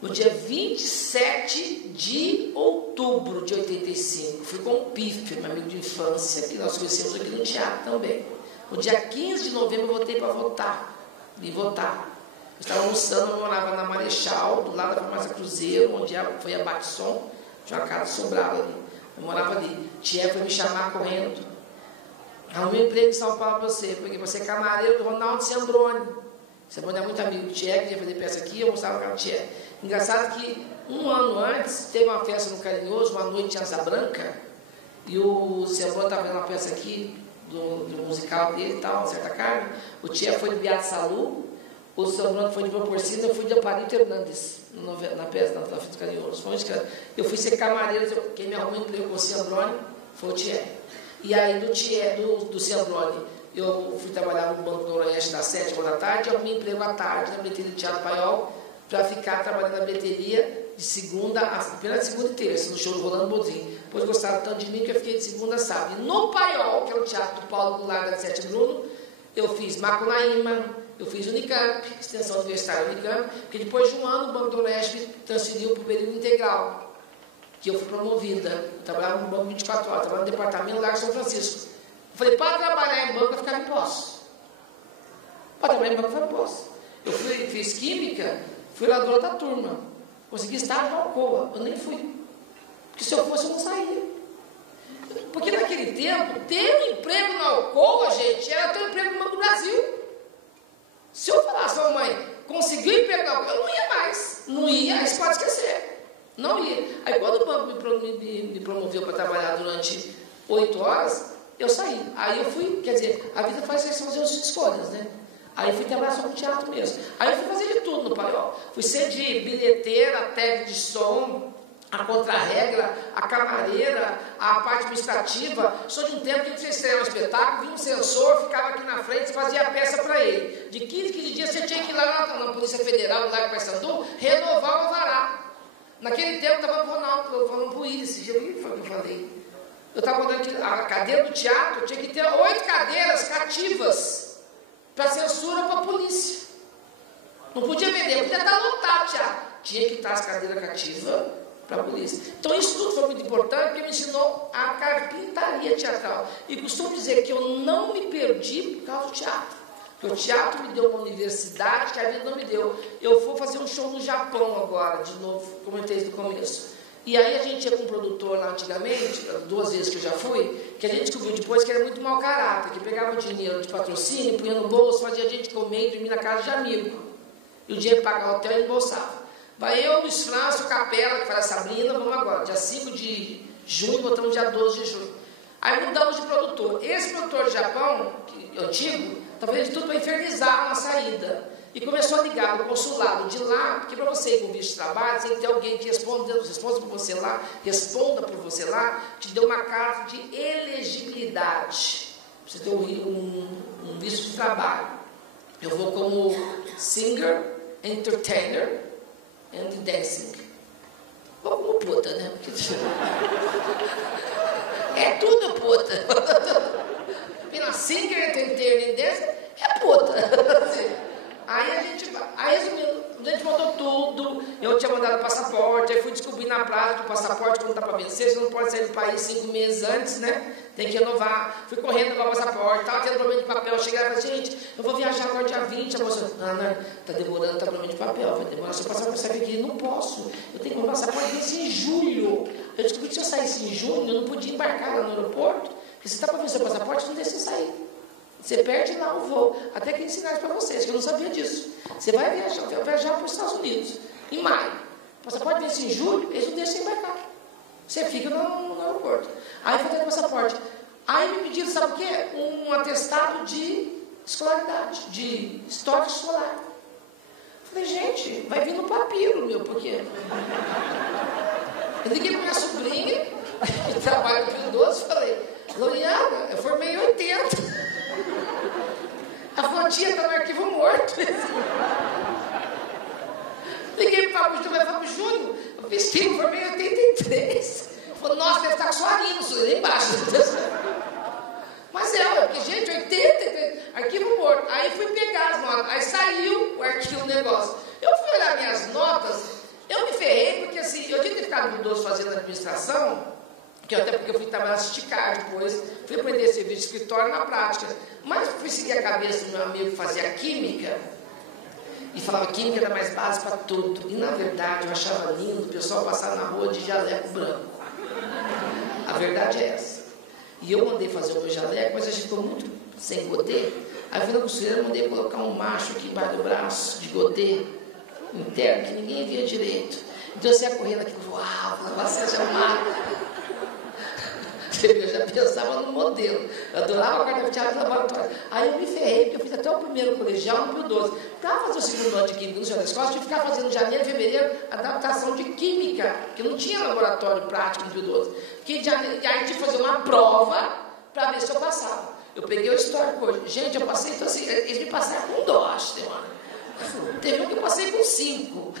no dia 27 de outubro de 85. Fui com o Pife, meu amigo de infância, que nós conhecemos aqui no teatro também. No dia 15 de novembro eu voltei para votar. Vim votar. Eu estava almoçando, eu morava na Marechal, do lado da farmácia Cruzeiro, onde foi a Baxon. Tinha uma casa sobrada ali. Eu morava ali. Thier foi me chamar correndo. Arrumei um emprego em São Paulo para você, porque você é camareiro do Ronaldo Ciandrone. Você é muito amigo do Thier, que ia fazer peça aqui, eu mostrava com o Thier. Engraçado que um ano antes, teve uma festa no Carinhoso, uma noite de asa branca, e o Ciandrone estava fazendo uma peça aqui, do musical dele e tal, uma certa carne. O Thier foi de Beato Salu, o Ciandrone foi de Boa Porcina, eu fui de Aparito Hernandes, na peça da festa do Carinhoso. Eu fui ser camareiro, quem me arrumou emprego com o Ciandrone foi o Thier. E aí do Ciandrone, eu fui trabalhar no Banco do Noroeste das 7h da tarde, eu arrumei emprego à tarde na bilheteria do Teatro Paiol, para ficar trabalhando na bilheteria de segunda e terça, no show do Rolando Bodrim. Depois gostaram tanto de mim que eu fiquei de segunda a sábado. E no Paiol, que é o Teatro do Paulo Goulart da Sete Bruno, eu fiz Macunaíma, eu fiz Unicamp, extensão universitária Unicamp, porque depois de um ano o Banco do Noroeste me transferiu para o período integral. que eu fui promovida. Eu trabalhava no banco 24 horas, trabalhava no departamento lá em São Francisco. Eu falei, para trabalhar em banco, eu ficava em Poços. Para trabalhar em banco, eu ficava em Poços. Eu fiz química, fui lá da turma. Consegui estar na Alcoa, eu nem fui. Porque se eu fosse, eu não saía. Porque naquele tempo, ter um emprego na Alcoa, gente, era ter um emprego no Banco do Brasil. Se eu falasse, mãe, conseguiu emprego na Alcoa, eu não ia mais. Não ia, aí você pode esquecer. Não ia. Aí quando o banco me promoveu para trabalhar durante 8 horas, eu saí. Aí eu fui, quer dizer, a vida faz você fazer as escolhas, né? Aí eu fui trabalhar só com teatro mesmo. Aí eu fui fazer de tudo no Paiol. Fui ser de bilheteira, técnica de som, a contra-regra, a camareira, a parte administrativa. Sou de um tempo que você estreia um espetáculo, vinha um censor, ficava aqui na frente, fazia a peça para ele. De 15 dias você tinha que ir lá na Polícia Federal, lá em Paysandu, renovar o alvará. Naquele tempo eu estava no Ronaldo, falando para o Willis, esse dia foi o que eu falei. Eu estava falando que a cadeira do teatro tinha que ter 8 cadeiras cativas para censura para a polícia. Não podia vender, podia estar lotado teatro. Tinha que estar as cadeiras cativas para a polícia. Então isso tudo foi muito importante, porque me ensinou a carpintaria teatral. E costumo dizer que eu não me perdi por causa do teatro. Porque o teatro me deu uma universidade que a vida não me deu. Eu vou fazer um show no Japão agora, de novo, como eu disse no começo. E aí a gente ia com um produtor lá antigamente, 2 vezes que eu já fui, que a gente descobriu depois que era muito mau caráter, que pegava o dinheiro de patrocínio, punha no bolso, fazia a gente comer e dormir na casa de amigo. E o dinheiro para pagar o hotel e embolsava. Vai eu, Luiz França, o Capela, que faz a Sabrina, vamos agora, dia 5 de junho, botamos dia 12 de junho. Aí mudamos de produtor. Esse produtor do Japão, antigo, estava fazendo de tudo para infernizar uma saída. E começou a ligar no consulado de lá, porque para você ir com visto de trabalho, tem que ter alguém que responda por você lá, responda por você lá, te dê uma carta de elegibilidade. Você ter um visto de trabalho. Eu vou como singer, entertainer and dancing. Vou como puta, né? É tudo puta. Pela singer, entertainer and dancing, é puta. Aí resumindo, a gente mandou tudo, eu tinha mandado o passaporte, aí fui descobrir na prática que o passaporte, quando está para vencer, você não pode sair do país 5 meses antes, né? Tem que renovar. Fui correndo renovar o passaporte, estava tendo problema de papel, cheguei lá e falei, gente, eu vou viajar agora dia 20, a moça, está demorando, está problema de papel, vai demorar, seu passaporte sai aqui, não posso, eu tenho que comprar passaporte, vence em julho. Eu descobri que se eu saísse em junho, eu não podia embarcar lá no aeroporto, porque se está para vencer o passaporte, não deixa sair. Você perde lá o voo, até que ensinar para vocês, que eu não sabia disso. Você vai viajar para os Estados Unidos, em maio. O passaporte vence em julho, eles não deixam você embarcar. Você fica no aeroporto. Aí foi ter o passaporte. Aí me pediram, sabe o quê? Um atestado de escolaridade, de história escolar. Falei, gente, vai vir no papiro, meu, porque... Eu liguei para minha sobrinha, que trabalha no Pio 12, falei, Loriana, eu formei em 80. A falou, tia, está no arquivo morto. Liguei para o Fábio Júnior, eu fiz que eu formei em 83. Falou, nossa, deve estar com soarinho, lá embaixo. Mas porque, gente, 80, arquivo morto. Aí fui pegar as notas, aí saiu o arquivo do negócio. Eu fui olhar minhas notas, eu me ferrei, porque assim, eu tinha que ter ficado no 12 fazendo administração, até porque eu fui trabalhar esticar depois, fui aprender serviço de escritório na prática. Mas fui seguir a cabeça do meu amigo que fazia química, e falava que química era mais básica para tudo. E na verdade eu achava lindo o pessoal passar na rua de jaleco branco. A verdade é essa. E eu mandei fazer o meu jaleco, mas a gente ficou muito sem godê. Aí fui na costureira, mandei colocar um macho aqui embaixo do braço, de godê interno, que ninguém via direito. Então você ia correndo aqui, uau, você já amava. Eu já pensava no modelo. Eu adorava a carta de teatro laboratório. Aí eu me ferrei, porque eu fiz até o primeiro colegial no Pio 12. Para fazer o segundo ano de química no Senhor da Escola, eu tinha que ficar fazendo em janeiro e fevereiro adaptação de química, porque não tinha laboratório prático no Pio 12. Porque aí tinha que fazer uma prova para ver se eu passava. Eu peguei o histórico hoje. Gente, eu passei, então assim, eles me passaram com 2, teve um que eu passei com 5.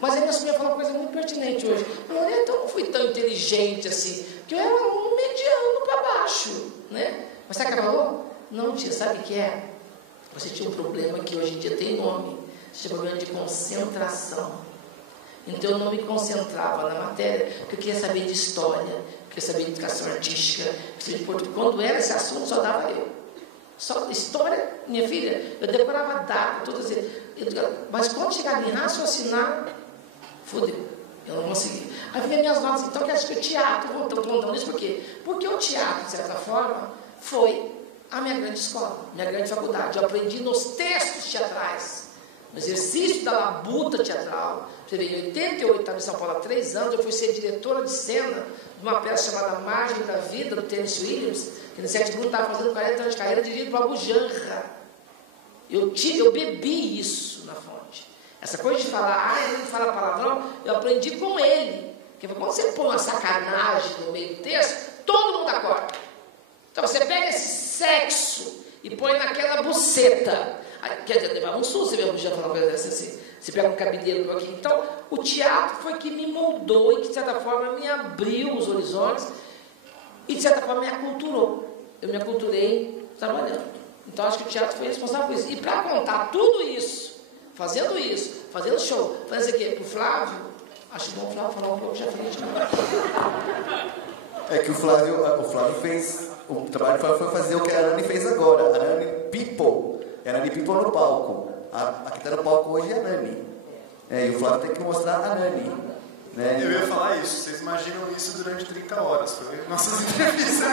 Mas aí minha sobrinha falou uma coisa muito pertinente hoje. Eu não fui tão inteligente assim, porque eu era um mediano para baixo, né? Mas sabe o que ela falou? Não, tia, sabe o que é? Você tinha um problema que hoje em dia tem nome. Você tinha problema de concentração. Então eu não me concentrava na matéria, porque eu queria saber de história, queria saber de educação artística, queria de português. Quando era esse assunto, só dava eu. Só história, minha filha, eu decorava data, tudo assim. Mas quando chegava em raciocinar, fodeu, eu não consegui. Aí vinha minhas notas, então, que acho que o teatro, estou contando isso por quê? Porque o teatro, de certa forma, foi a minha grande escola, minha grande faculdade. Eu aprendi nos textos teatrais, no exercício da labuta teatral. Você vê, em 88, estava em São Paulo há 3 anos, eu fui ser diretora de cena de uma peça chamada Margem da Vida, do Tennessee Williams, que no 7 Bruno estava fazendo 40 anos de carreira, dirigido para Abu Janra. Eu bebi isso na fonte. Essa coisa de falar, ele não fala palavrão, eu aprendi com ele. Porque quando você põe uma sacanagem no meio do texto, todo mundo acorda. Então você pega esse sexo e põe naquela buceta. Quer dizer, leva um susto, você vê a Abu Janra falando uma coisa dessa assim. Você pega um cabideiro aqui. Então, o teatro foi que me moldou e que, de certa forma, me abriu os horizontes e, de certa forma, me aculturou. Eu me aculturei trabalhando. Então, acho que o teatro foi responsável por isso. E para contar tudo isso, fazendo show, fazendo isso aqui para o Flávio, acho bom o Flávio falar um pouco de frente. É que o Flávio fez, o trabalho do Flávio foi fazer o que a Anani fez agora. A Anani People. A Anani People no palco. A que está no palco hoje é a Nani. E o Flávio tem que mostrar a Nani. Né? Eu ia falar isso. Vocês imaginam isso durante 30 horas. Foi nossas entrevistas.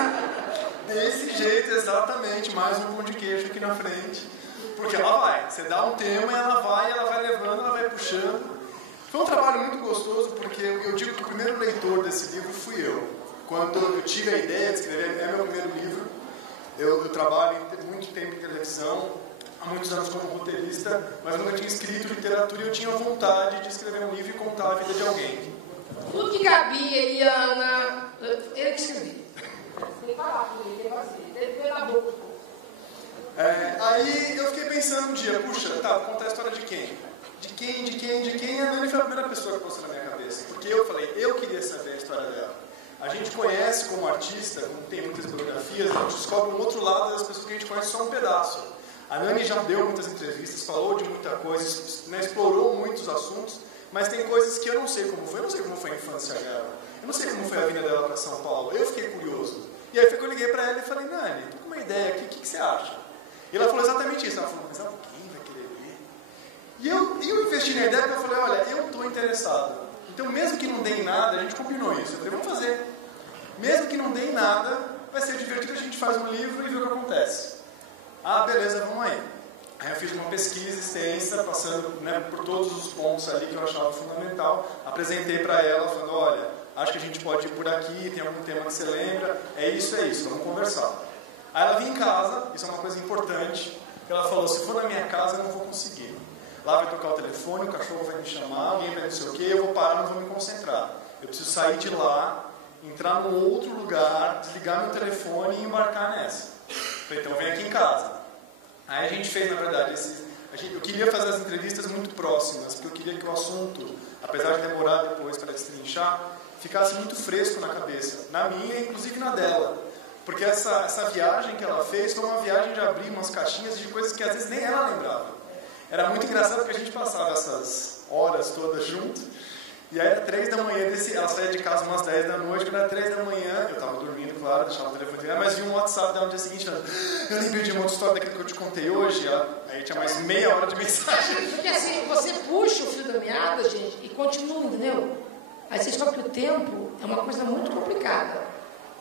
Desse jeito, exatamente. Mais um pão de queijo aqui na frente. Porque ela vai. Você dá um tema, ela vai levando, ela vai puxando. Foi um trabalho muito gostoso, porque eu digo que o primeiro leitor desse livro fui eu. Quando eu tive a ideia de escrever, é meu primeiro livro. Eu trabalho muito tempo em televisão, há muitos anos como roteirista, mas nunca tinha escrito literatura e eu tinha vontade de escrever um livro e contar a vida de alguém. Tudo que cabia, Iana, ele que escrevia. Sem falar com ele, ele veio na boca. Aí eu fiquei pensando um dia, puxa, tá, vou contar a história de quem? E a Nani foi a primeira pessoa que passou na minha cabeça. Porque eu falei, eu queria saber a história dela. A gente conhece como artista, não tem muitas biografias, a gente descobre um outro lado das pessoas que a gente conhece só um pedaço. A Nani já deu muitas entrevistas, falou de muita coisa, né, explorou muitos assuntos, mas tem coisas que eu não sei como foi. Eu não sei como foi a infância dela, eu não sei como foi a vinda dela para São Paulo. Eu fiquei curioso. E aí foi que eu liguei para ela e falei, Nani, tô com uma ideia aqui, o que você acha? E ela falou exatamente isso. Ela falou, mas alguém vai querer ler? E eu investi na ideia, porque eu falei, olha, eu estou interessado. Então, mesmo que não dê em nada, a gente combinou isso. Eu falei, vamos fazer. Mesmo que não dê em nada, vai ser divertido, a gente faz um livro e vê o que acontece. Ah, beleza, vamos aí. Aí eu fiz uma pesquisa extensa, passando, né, por todos os pontos ali que eu achava fundamental. Apresentei para ela, falando, olha, acho que a gente pode ir por aqui, tem algum tema que você lembra, é isso, vamos conversar. Aí ela vinha em casa, isso é uma coisa importante, ela falou, se for na minha casa eu não vou conseguir. Lá vai tocar o telefone, o cachorro vai me chamar, alguém vai não sei o quê, eu vou parar, não vou me concentrar. Eu preciso sair de lá, entrar num outro lugar, desligar meu telefone e embarcar nessa. Falei, então vem aqui em casa. Aí a gente fez, na verdade, eu queria fazer as entrevistas muito próximas, porque eu queria que o assunto, apesar de demorar depois para destrinchar, ficasse muito fresco na cabeça, na minha e inclusive na dela. Porque essa viagem que ela fez foi uma viagem de abrir umas caixinhas de coisas que às vezes nem ela lembrava. Era muito engraçado porque a gente passava essas horas todas juntos. E aí era 3 da manhã, ela saía de casa umas 10 da noite, quando era 3 da manhã, eu estava dormindo, claro, deixava o telefone ligado, mas vi um WhatsApp dela no dia seguinte falando, eu lembrei de uma outra história daquilo que eu te contei hoje, aí tinha mais meia hora de mensagem. Porque assim, você puxa o fio da meada, gente, e continua, entendeu? Aí você descobre que o tempo é uma coisa muito complicada.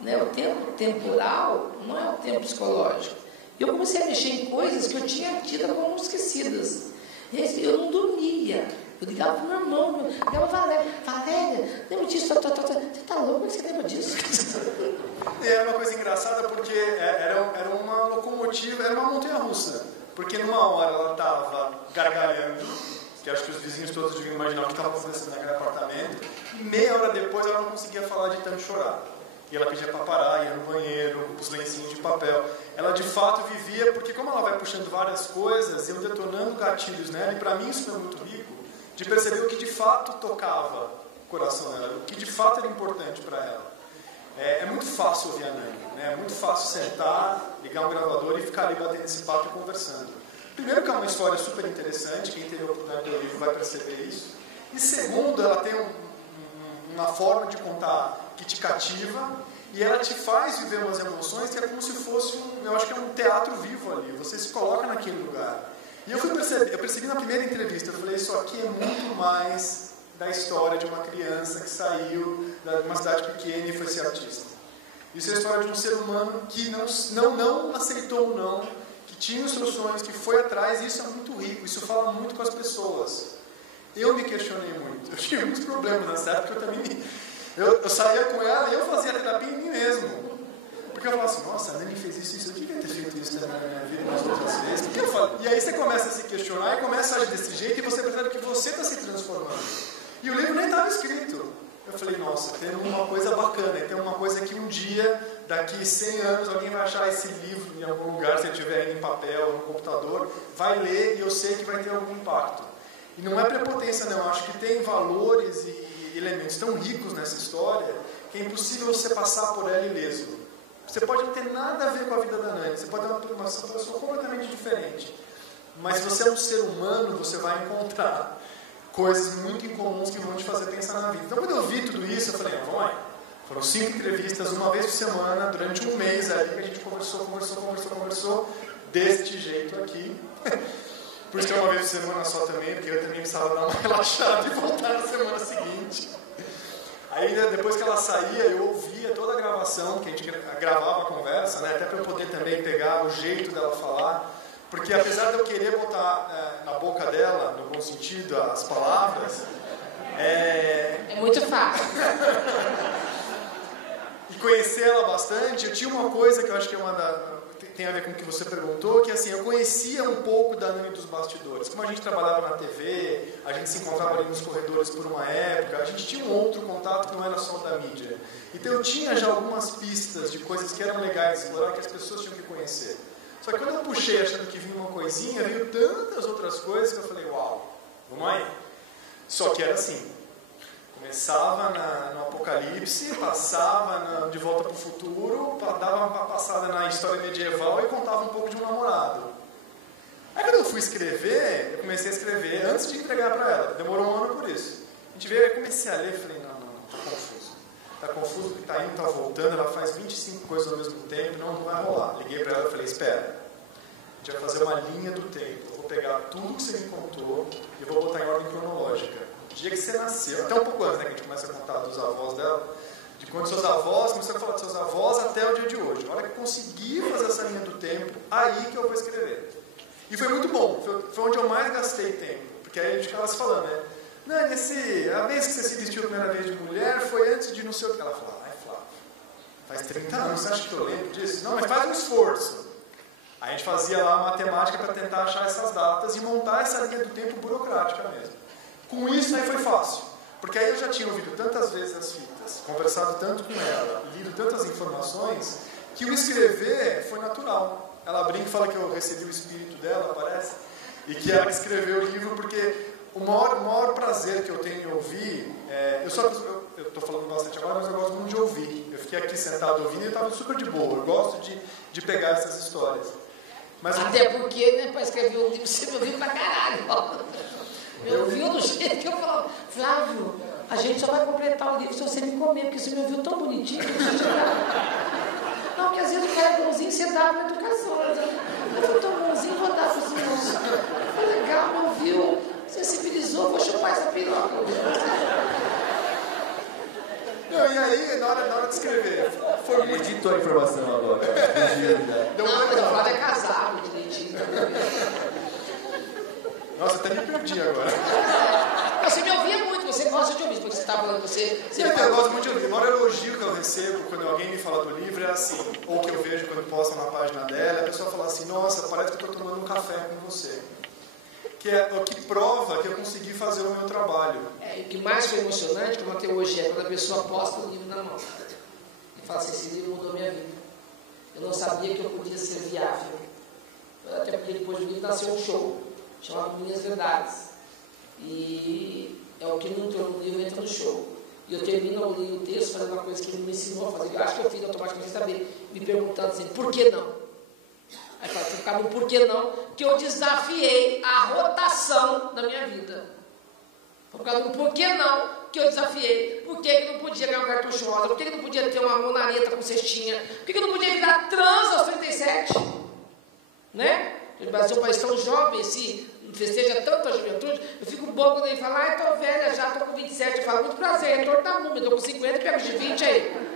Né? O tempo temporal não é o tempo psicológico. E eu comecei a mexer em coisas que eu tinha tido como esquecidas. E eu não dormia. Eu ligava para o meu irmão, ligava para Valéria, lembra disso? Você está louco? Como é que você lembra disso? Era uma coisa engraçada porque era uma locomotiva, era uma montanha-russa. Porque numa hora ela estava gargalhando, que acho que os vizinhos todos deviam imaginar o que estava acontecendo naquele apartamento, e meia hora depois ela não conseguia falar de tanto chorar. E ela pedia para parar, ia no banheiro, os lencinhos de papel. Ela de fato vivia, porque como ela vai puxando várias coisas, eu detonando gatilhos nela, e para mim isso foi muito rico, de perceber o que de fato tocava o coração dela, o que de fato era importante para ela. É muito fácil ouvir a Nani, né? É muito fácil sentar, ligar um gravador e ficar ali batendo esse papo e conversando. Primeiro que é uma história super interessante, quem teve a oportunidade de ler o livro vai perceber isso. E segundo, ela tem uma forma de contar que te cativa e ela te faz viver umas emoções que é como se fosse eu acho que é um teatro vivo ali, você se coloca naquele lugar. E eu percebi na primeira entrevista, eu falei, isso aqui é muito mais da história de uma criança que saiu de uma cidade pequena e foi ser artista. Isso é a história de um ser humano que não aceitou o não, que tinha os seus sonhos, que foi atrás, e isso é muito rico, isso fala muito com as pessoas. Eu me questionei muito, eu tinha muitos problemas nessa época, eu saía com ela e eu fazia terapia em mim mesmo. Porque eu falava assim, nossa, a Nani fez isso, eu devia ter feito isso na minha vida nas outras vezes. Porque eu falo, e aí você começa a se questionar e começa a agir desse jeito e você percebe que você está se transformando. E o livro nem estava escrito. Eu falei, nossa, tem uma coisa bacana, tem uma coisa que um dia, daqui 100 anos, alguém vai achar esse livro em algum lugar, se ele estiver em papel ou no computador, vai ler e eu sei que vai ter algum impacto. E não é prepotência não, eu acho que tem valores e elementos tão ricos nessa história que é impossível você passar por ela ileso. Você pode não ter nada a ver com a vida da Nani, você pode ter uma pessoa completamente diferente. Mas se você é um ser humano, você vai encontrar coisas muito incomuns que vão te fazer pensar na vida. Então, quando eu vi tudo isso, eu falei, mãe, foram 5 entrevistas, uma vez por semana, durante um mês ali, que a gente conversou, deste jeito aqui. Por isso que é uma vez por semana só também, porque eu também precisava dar uma relaxada e voltar na semana seguinte. Aí, depois que ela saía, eu ouvia toda a gravação, que a gente gravava a conversa, né, até para eu poder também pegar o jeito dela falar. Porque apesar de eu querer botar na boca dela, no bom sentido, as palavras... É muito fácil. E conhecer ela bastante, eu tinha uma coisa que eu acho que tem a ver com o que você perguntou, que assim, eu conhecia um pouco da Nani dos bastidores. Como a gente trabalhava na TV, a gente se encontrava ali nos corredores por uma época, a gente tinha um outro contato que não era só o da mídia. Então eu tinha já algumas pistas de coisas que eram legais de explorar, que as pessoas tinham que conhecer. Só que quando eu puxei achando que vinha uma coisinha, veio tantas outras coisas que eu falei, uau, vamos aí. Só que era assim, começava no Apocalipse, passava de Volta para o Futuro, dava uma passada na história medieval e contava um pouco de um namorado. Aí quando eu fui escrever, eu comecei a escrever antes de entregar para ela, demorou um ano por isso. A gente veio, eu comecei a ler e falei, não, tá confuso. Está confuso porque está indo, está voltando, ela faz 25 coisas ao mesmo tempo, não vai rolar. Liguei para ela e falei, espera, a gente vai fazer uma linha do tempo, eu vou pegar tudo que você me contou e vou botar em ordem cronológica. O dia que você nasceu, até um pouco antes, né, que a gente começa a contar dos avós dela, de quando seus avós, começou a falar dos seus avós até o dia de hoje. A hora que eu conseguir fazer essa linha do tempo, aí que eu vou escrever. E foi muito bom, foi onde eu mais gastei tempo, porque aí a gente ficava se falando, né? Não, a vez que você se vestiu a primeira vez de mulher foi antes de não sei o que. Ela falou, ai Flávio, faz 30 anos, você acha que eu lembro disso? Não, mas faz um esforço. Aí a gente fazia lá a matemática para tentar achar essas datas e montar essa linha do tempo burocrática mesmo. Com isso aí foi fácil, porque aí eu já tinha ouvido tantas vezes as fitas, conversado tanto com ela, lido tantas informações, que o escrever foi natural. Ela brinca e fala que eu recebi o espírito dela, parece, e que ela escreveu o livro porque... O maior prazer que eu tenho em ouvir, eu estou falando bastante agora, mas eu gosto muito de ouvir. Eu fiquei aqui sentado ouvindo e estava super de boa. Eu gosto de pegar essas histórias. Mas até porque, né, para escrever um livro, você me ouviu pra caralho. Me ouviu do jeito que eu falava, Flávio, a gente só vai completar o livro se você me comer, porque você me ouviu tão bonitinho. Não, porque às vezes o cara é bonzinho, você dá uma educação. Eu fui tão bonzinho, vou dar para os irmãos. Foi legal, me ouviu. Sensibilizou, vou chupar essa piroca. Não, e aí, na hora de escrever, foi Ele editou a informação agora. Não, mas o Flávio é casado, direitinho. Nossa, até me perdi agora. Você me ouvia muito, você gosta de ouvir, porque você está falando, Eu gosto muito de ouvir. O maior elogio que eu recebo quando alguém me fala do livro é assim, ou que eu vejo quando postam na página dela, a pessoa fala assim, nossa, parece que eu estou tomando um café com você. Que é o que prova que eu consegui fazer o meu trabalho. O que mais foi emocionante, como até hoje é, quando a pessoa posta o livro na mão e fala assim, esse livro mudou minha vida. Eu não sabia que eu podia ser viável. Até porque depois do livro nasceu um show, chamado Minhas Verdades. E é o que não entrou no livro, entra no show. E eu termino o texto fazendo uma coisa que ele me ensinou a fazer. Eu acho que eu fiz automaticamente também, me perguntando assim, por que não? Aí você ficava no porquê não, que eu desafiei a rotação da minha vida. Por causa do porquê não, que eu desafiei. Por que não podia ganhar um cartucho rosa? Por que não podia ter uma monareta com cestinha? Por que não podia virar trans aos 37? Né? O Brasil é um país tão jovem, se festeja tanto a juventude, eu fico bobo quando ele fala, estou velha já, estou com 27. Eu falo, muito prazer, é torto da múmia, estou com 50 e pego de 20 aí.